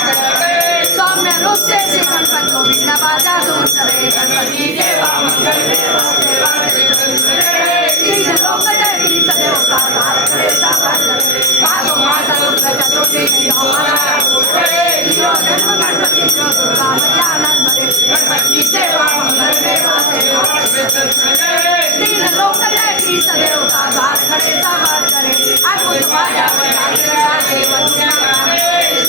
सौम्य रूप से श्री गणपति गोविंद बाजा दूर करे गणपति सेवा मंगल सेवा सेवा तीन लोक जय सदैव साकार करे साकार करे भागो माता रुद्र चतुर्थी हमारा जो जन्म गणपति जो दुर्गा मैया आनंद भरे गणपति सेवा मंगल सेवा सेवा तीन लोक जय सदैव साकार करे साकार करे अद्भुत बाजा बजा देव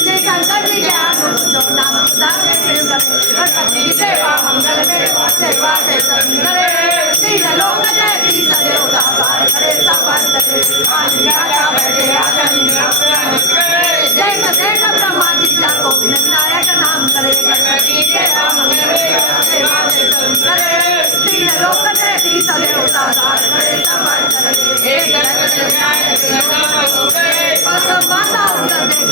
श्री शंकर जी के अद्भुत जो नाम गणपति सेवा मंगल सेवा सेवा करे तीन लोक जय सदैव साकार करे साकार करे जय जय ब्रह्मा जी जाको विनायक नाम करे गणपति सेवा मंगल सेवा करे तीन लोक जय सदैव साकार करे साकार करे एक माता उत्तर दे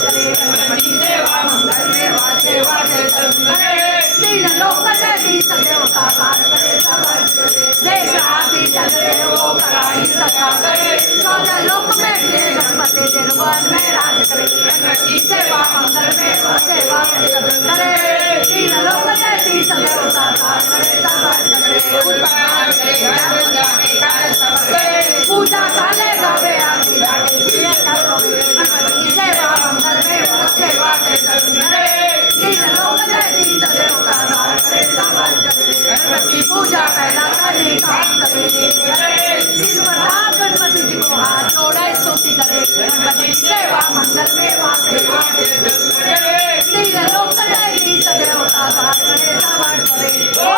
करे गणपति सेवा मंगल सेवा सेवा करे तीन लोक जय सदैव साकार करे साकार करे देश आदि चले वो कराई सका करे सौदा लोक में गणपति निर्वाण में राज करे गणपति